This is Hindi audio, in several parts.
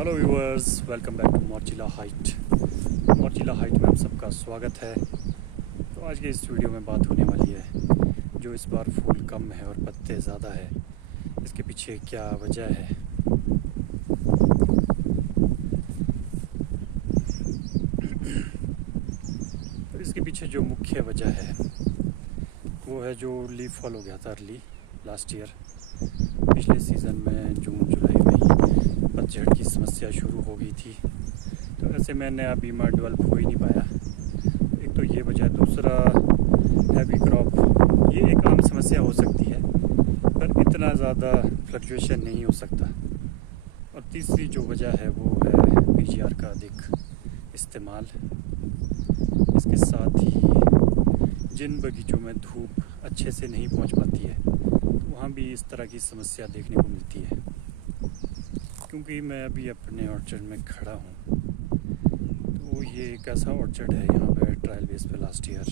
Hello viewers, welcome back to मोर्चिला हाइट। मोर्चिला हाइट में आप सबका स्वागत है। तो आज के इस वीडियो में बात होने वाली है जो इस बार फूल कम है और पत्ते ज़्यादा है, इसके पीछे क्या वजह है। तो इसके पीछे जो मुख्य वजह है वो है जो लीफ फॉल हो गया था अर्ली लास्ट ईयर। पिछले सीज़न में जून जुलाई में ही पतझड़ की समस्या शुरू हो गई थी, तो ऐसे में नया बीमा डेवलप हो ही नहीं पाया। एक तो ये वजह, दूसरा हैवी क्रॉप, ये एक आम समस्या हो सकती है पर इतना ज़्यादा फ्लक्चुएशन नहीं हो सकता। और तीसरी जो वजह है वो है पीजीआर का अधिक इस्तेमाल। इसके साथ ही जिन बगीचों में धूप अच्छे से नहीं पहुंच पाती है वहाँ भी इस तरह की समस्या देखने को मिलती है। क्योंकि मैं अभी अपने ऑर्चर्ड में खड़ा हूँ, तो ये एक ऐसा ऑर्चर्ड है, यहाँ पे ट्रायल बेस पे लास्ट ईयर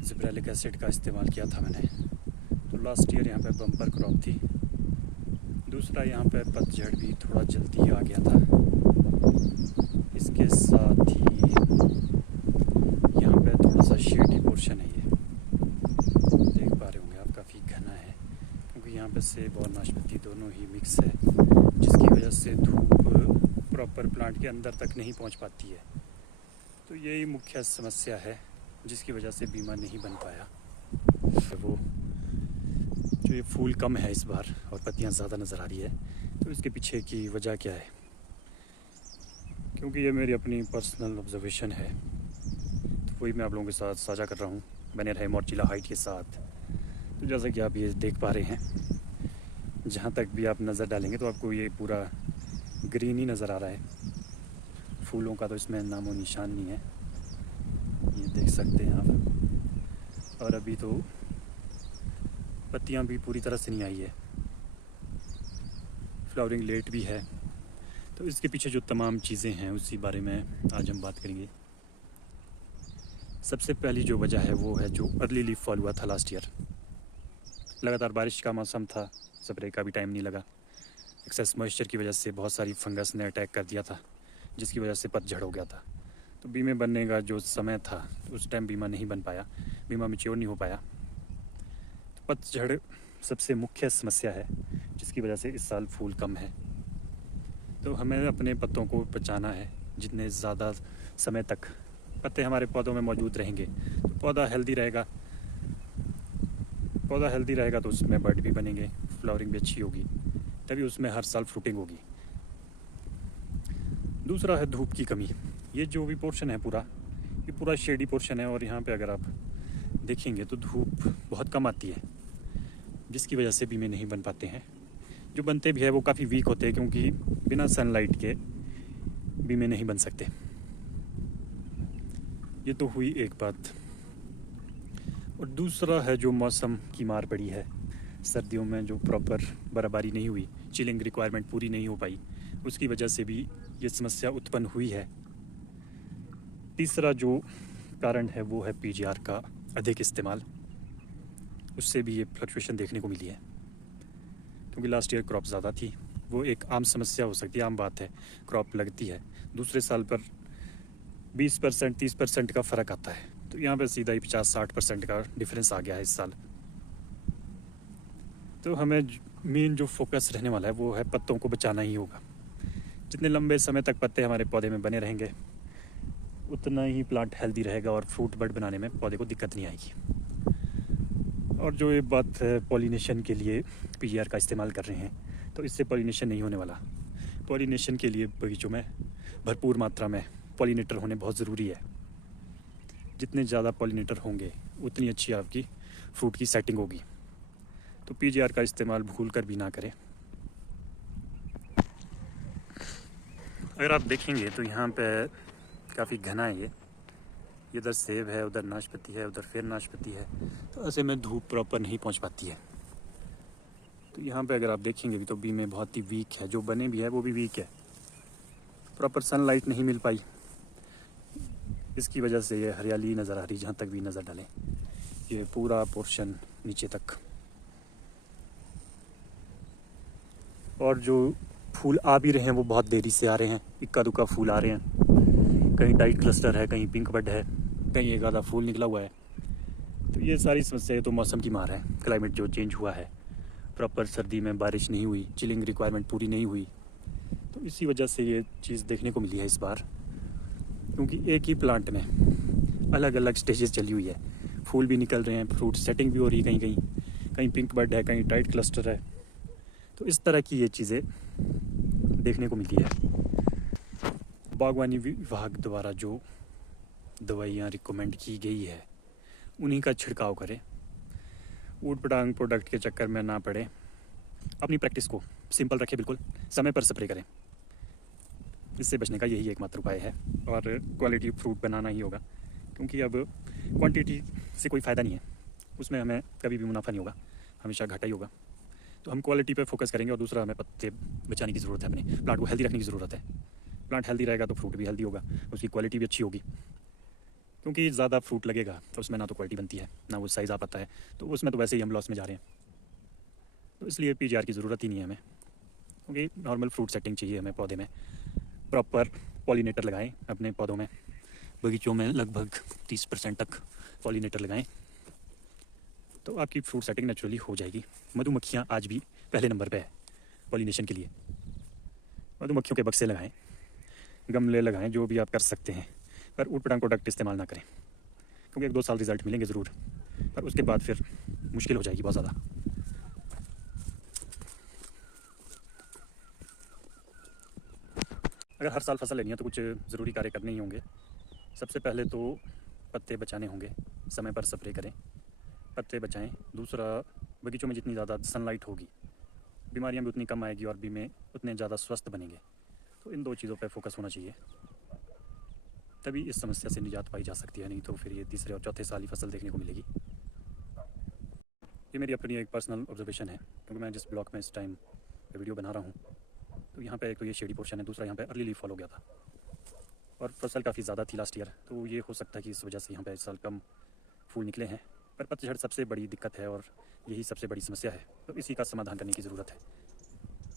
जिब्रेलिक एसिड का इस्तेमाल किया था मैंने। तो लास्ट ईयर यहाँ पे बम्पर क्रॉप थी। दूसरा यहाँ पे पतझड़ भी थोड़ा जल्दी आ गया था। इसके साथ ही यहाँ पे थोड़ा सा शेडी पोर्शन है, ये देख पा रहे होंगे आप, काफ़ी घना है क्योंकि यहाँ पे सेब और नाशपाती दोनों ही मिक्स है, जिसकी वजह से धूप प्रॉपर प्लांट के अंदर तक नहीं पहुँच पाती है। तो यही मुख्य समस्या है जिसकी वजह से बीमा नहीं बन पाया। वो जो ये फूल कम है इस बार और पत्तियाँ ज़्यादा नज़र आ रही है, तो इसके पीछे की वजह क्या है? क्योंकि ये मेरी अपनी पर्सनल ऑब्जर्वेशन है, तो वही मैं आप लोगों के साथ साझा कर रहा हूँ। बने रहे मोर्चिला हाइट के साथ। तो जैसा कि आप ये देख पा रहे हैं, जहाँ तक भी आप नज़र डालेंगे तो आपको ये पूरा ग्रीन ही नज़र आ रहा है। फूलों का तो इसमें नामो निशान नहीं है, ये देख सकते हैं आप। और अभी तो पत्तियाँ भी पूरी तरह से नहीं आई है, फ्लावरिंग लेट भी है। तो इसके पीछे जो तमाम चीज़ें हैं उसी बारे में आज हम बात करेंगे। सबसे पहली जो वजह है वो है जो अर्ली लीफ फॉल हुआ था लास्ट ईयर। लगातार बारिश का मौसम था, स्प्रे का भी टाइम नहीं लगा। एक्सेस मॉइस्चर की वजह से बहुत सारी फंगस ने अटैक कर दिया था, जिसकी वजह से पतझड़ हो गया था। तो बीमे बनने का जो समय था उस टाइम बीमा नहीं बन पाया, बीमा मैच्योर नहीं हो पाया। तो पतझड़ सबसे मुख्य समस्या है जिसकी वजह से इस साल फूल कम है। तो हमें अपने पत्तों को बचाना है। जितने ज़्यादा समय तक पत्ते हमारे पौधों में मौजूद रहेंगे तो पौधा हेल्दी रहेगा। पौधा हेल्दी रहेगा तो उसमें बड भी बनेंगे, फ्लावरिंग भी अच्छी होगी, तभी उसमें हर साल फ्रूटिंग होगी। दूसरा है धूप की कमी। ये जो भी पोर्शन है ये पूरा शेडी पोर्शन है, और यहाँ पे अगर आप देखेंगे तो धूप बहुत कम आती है, जिसकी वजह से बीमे नहीं बन पाते हैं। जो बनते भी है वो काफ़ी वीक होते हैं, क्योंकि बिना सनलाइट के बीमे नहीं बन सकते। ये तो हुई एक बात। और दूसरा है जो मौसम की मार पड़ी है। सर्दियों में जो प्रॉपर बर्फबारी नहीं हुई, चिलिंग रिक्वायरमेंट पूरी नहीं हो पाई, उसकी वजह से भी ये समस्या उत्पन्न हुई है। तीसरा जो कारण है वो है पीजीआर का अधिक इस्तेमाल। उससे भी ये फ्लक्चुएशन देखने को मिली है, क्योंकि लास्ट ईयर क्रॉप ज़्यादा थी। वो एक आम समस्या हो सकती है, आम बात है, क्रॉप लगती है, दूसरे साल पर 20% 30% का फ़र्क आता है। तो यहाँ पे सीधा ही 50-60% का डिफरेंस आ गया है इस साल। तो हमें मेन जो फोकस रहने वाला है वो है पत्तों को बचाना ही होगा। जितने लंबे समय तक पत्ते हमारे पौधे में बने रहेंगे उतना ही प्लांट हेल्दी रहेगा और फ्रूट बड बनाने में पौधे को दिक्कत नहीं आएगी। और जो ये बात है पॉलिनेशन के लिए पीजीआर का इस्तेमाल कर रहे हैं, तो इससे पॉलिनेशन नहीं होने वाला। पॉलिनेशन के लिए बगीचों में भरपूर मात्रा में पॉलिनेटर होने बहुत ज़रूरी है। जितने ज़्यादा पॉलिनेटर होंगे उतनी अच्छी आपकी फ्रूट की सेटिंग होगी। तो पीजीआर का इस्तेमाल भूल कर भी ना करें। अगर आप देखेंगे तो यहाँ पे काफ़ी घना है ये। इधर सेब है, उधर नाशपाती है, उधर फिर नाशपाती है। तो ऐसे में धूप प्रॉपर नहीं पहुँच पाती है। तो यहाँ पे अगर आप देखेंगे भी तो बीमे बहुत ही वीक है, जो बने भी है वो भी वीक है। प्रॉपर सनलाइट नहीं मिल पाई, इसकी वजह से ये हरियाली नज़र आ रही जहाँ तक भी नज़र डालें, ये पूरा पोर्शन नीचे तक। और जो फूल आ भी रहे हैं वो बहुत देरी से आ रहे हैं, इक्का दुक्का फूल आ रहे हैं, कहीं डाइट क्लस्टर है, कहीं पिंक बड है, कहीं एक आधा फूल निकला हुआ है। तो ये सारी समस्याएं तो मौसम की मार है, क्लाइमेट जो चेंज हुआ है, प्रॉपर सर्दी में बारिश नहीं हुई, चिलिंग रिक्वायरमेंट पूरी नहीं हुई, तो इसी वजह से ये चीज़ देखने को मिली है इस बार। क्योंकि एक ही प्लांट में अलग अलग स्टेजेस चली हुई है, फूल भी निकल रहे हैं, फ्रूट सेटिंग भी हो रही है, कहीं कहीं कहीं पिंक बड है, कहीं टाइट क्लस्टर है। तो इस तरह की ये चीज़ें देखने को मिली है। बागवानी विभाग द्वारा जो दवाइयाँ रिकमेंड की गई है उन्हीं का छिड़काव करें, ऊट पटांग प्रोडक्ट के चक्कर में ना पड़े, अपनी प्रैक्टिस को सिंपल रखें, बिल्कुल समय पर स्प्रे करें। इससे बचने का यही एकमात्र उपाय है, और क्वालिटी फ्रूट बनाना ही होगा, क्योंकि अब क्वांटिटी से कोई फ़ायदा नहीं है, उसमें हमें कभी भी मुनाफा नहीं होगा, हमेशा घाटा ही होगा। तो हम क्वालिटी पे फोकस करेंगे, और दूसरा हमें पत्ते बचाने की ज़रूरत है, अपने प्लांट को हेल्दी रखने की ज़रूरत है। प्लांट हेल्दी रहेगा तो फ्रूट भी हेल्दी होगा, उसकी क्वालिटी भी अच्छी होगी, क्योंकि ज़्यादा फ्रूट लगेगा तो उसमें ना तो क्वालिटी बनती है, ना वो साइज़ आ पाता है, तो उसमें तो वैसे ही हम लॉस में जा रहे हैं। तो इसलिए पीजीआर की ज़रूरत ही नहीं है हमें, क्योंकि नॉर्मल फ्रूट सेटिंग चाहिए हमें पौधे में। प्रॉपर पॉलिनेटर लगाएं अपने पौधों में, बगीचों में लगभग 30% तक पॉलिनेटर लगाएं, तो आपकी फ्रूट सेटिंग नेचुरली हो जाएगी। मधुमक्खियाँ आज भी पहले नंबर पे है पॉलिनेशन के लिए। मधुमक्खियों के बक्से लगाएं, गमले लगाएं, जो भी आप कर सकते हैं, पर ऊट पटांग प्रोडक्ट इस्तेमाल ना करें, क्योंकि 1-2 साल रिजल्ट मिलेंगे ज़रूर, पर उसके बाद फिर मुश्किल हो जाएगी बहुत ज़्यादा। अगर हर साल फसल लेनी है तो कुछ ज़रूरी कार्य करने ही होंगे। सबसे पहले तो पत्ते बचाने होंगे, समय पर स्प्रे करें, पत्ते बचाएं। दूसरा, बगीचों में जितनी ज़्यादा सनलाइट होगी, बीमारियां भी उतनी कम आएगी और बीमे उतने ज़्यादा स्वस्थ बनेंगे। तो इन 2 चीज़ों पर फोकस होना चाहिए, तभी इस समस्या से निजात पाई जा सकती है, नहीं तो फिर ये तीसरे और चौथे साल ही फसल देखने को मिलेगी। ये मेरी अपनी एक पर्सनल ऑब्जर्वेशन है, क्योंकि मैं जिस ब्लॉक में इस टाइम वीडियो बना रहा हूँ, तो यहाँ पे एक तो ये शेडी पोर्शन है, दूसरा यहाँ पे अर्ली लीफ फॉल हो गया था, और फसल काफ़ी ज़्यादा थी लास्ट ईयर, तो ये हो सकता है कि इस वजह से यहाँ पे इस साल कम फूल निकले हैं। पर पतझड़ सबसे बड़ी दिक्कत है, और यही सबसे बड़ी समस्या है, तो इसी का समाधान करने की ज़रूरत है।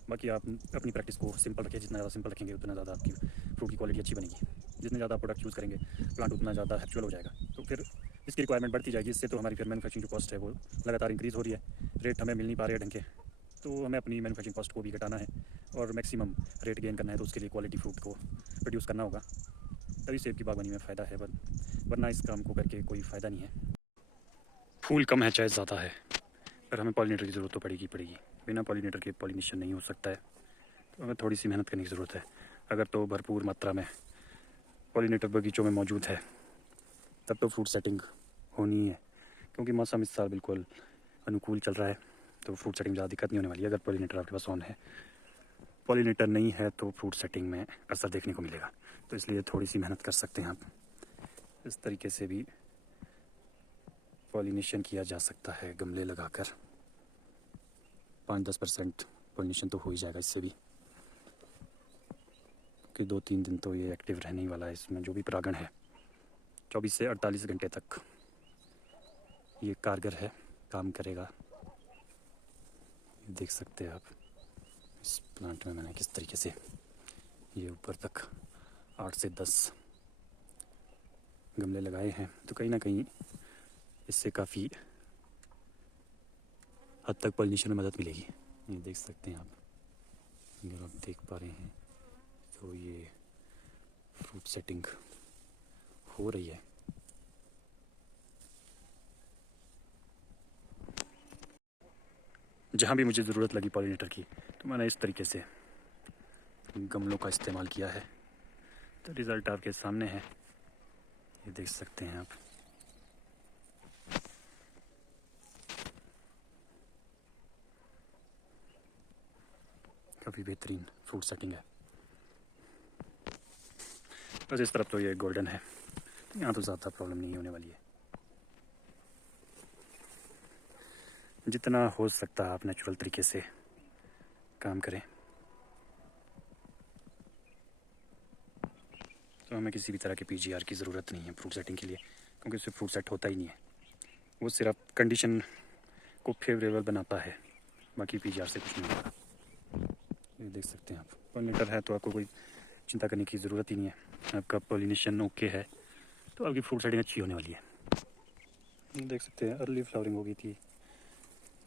बाकी आप अपनी प्रैक्टिस को सिंपल रखें, जितना ज़्यादा सिंपल रखेंगे उतना ज़्यादा आपकी फ्रूट की क्वालिटी अच्छी बनेगी। जितने ज़्यादा प्रोडक्ट यूज़ करेंगे प्लांट उतना ज़्यादा हैप्चुअल हो जाएगा, तो फिर इसकी रिक्वायरमेंट बढ़ती जाएगी। इससे तो हमारी फिर मैन्युफैक्चरिंग जो कॉस्ट है वो लगातार इंक्रीज़ हो रही है, रेट हमें मिल नहीं पा रहे हैं ढंग के, तो हमें अपनी मैन्युफैक्चरिंग कॉस्ट को भी घटाना है और मैक्सिमम रेट गेन करना है, तो उसके लिए क्वालिटी फ्रूट को प्रोड्यूस करना होगा, तभी सेब की बागवानी में फ़ायदा है, वरना इस काम को करके कोई फ़ायदा नहीं है। फूल कम है चाहे ज़्यादा है, पर हमें पॉलिनेटर की ज़रूरत तो पड़ेगी। बिना पॉलिनेटर के पॉलिनेशन नहीं हो सकता है, तो हमें थोड़ी सी मेहनत करने की ज़रूरत है। अगर तो भरपूर मात्रा में पॉलिनेटर बगीचों में मौजूद है, तब तो फ्रूट सेटिंग होनी है, क्योंकि मौसम इस साल बिल्कुल अनुकूल चल रहा है, तो फ्रूट सेटिंग में ज़्यादा दिक्कत नहीं होने वाली है। अगर पॉलिनेटर आपके पास ऑन है, पॉलिनेटर नहीं है तो फ्रूट सेटिंग में असर देखने को मिलेगा, तो इसलिए थोड़ी सी मेहनत कर सकते हैं आप। इस तरीके से भी पॉलिनेशन किया जा सकता है, गमले लगाकर 5-10% पॉलिनेशन तो हो ही जाएगा इससे भी, कि 2-3 दिन तो ये एक्टिव रहने ही वाला है। इसमें जो भी परागण है 24 से 48 घंटे तक ये कारगर है, काम करेगा। देख सकते हैं आप इस प्लांट में मैंने किस तरीके से ये ऊपर तक 8 से 10 गमले लगाए हैं, तो कहीं ना कहीं इससे काफ़ी हद तक पॉलिनेशन में मदद मिलेगी। ये देख सकते हैं आप, अगर आप देख पा रहे हैं तो ये फ्रूट सेटिंग हो रही है। जहाँ भी मुझे ज़रूरत लगी पॉलिनेटर की, तो मैंने इस तरीके से गमलों का इस्तेमाल किया है, तो रिज़ल्ट आपके सामने है, ये देख सकते हैं आप। काफ़ी बेहतरीन फ्रूट सेटिंग है। बस इस तरफ तो ये गोल्डन है, यहाँ तो ज़्यादा प्रॉब्लम नहीं होने वाली है। जितना हो सकता है आप नेचुरल तरीके से काम करें, तो हमें किसी भी तरह के पीजीआर की ज़रूरत नहीं है फ्रूट सेटिंग के लिए, क्योंकि उससे फ्रूट सेट होता ही नहीं है। वो सिर्फ कंडीशन को फेवरेबल बनाता है, बाकी पीजीआर से कुछ नहीं होता। ये देख सकते हैं आप, पॉलिनेटर है तो आपको कोई चिंता करने की ज़रूरत ही नहीं है। आपका पॉलिनेशन ओके है तो आपकी फ्रूट सेटिंग अच्छी होने वाली है। देख सकते हैं अर्ली फ्लावरिंग हो गई थी,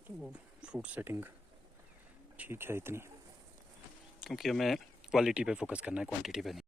तो फ्रूट सेटिंग ठीक है इतनी, क्योंकि हमें क्वालिटी पे फोकस करना है, क्वांटिटी पे नहीं।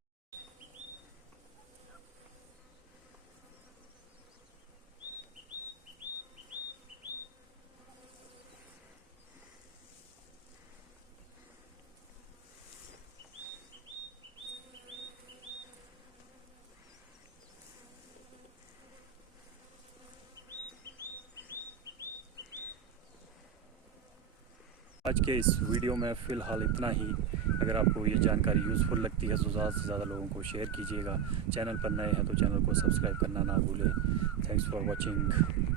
आज के इस वीडियो में फ़िलहाल इतना ही। अगर आपको ये जानकारी यूज़फुल लगती है तो ज़्यादा से ज़्यादा लोगों को शेयर कीजिएगा। चैनल पर नए हैं तो चैनल को सब्सक्राइब करना ना भूलें। Thanks for watching.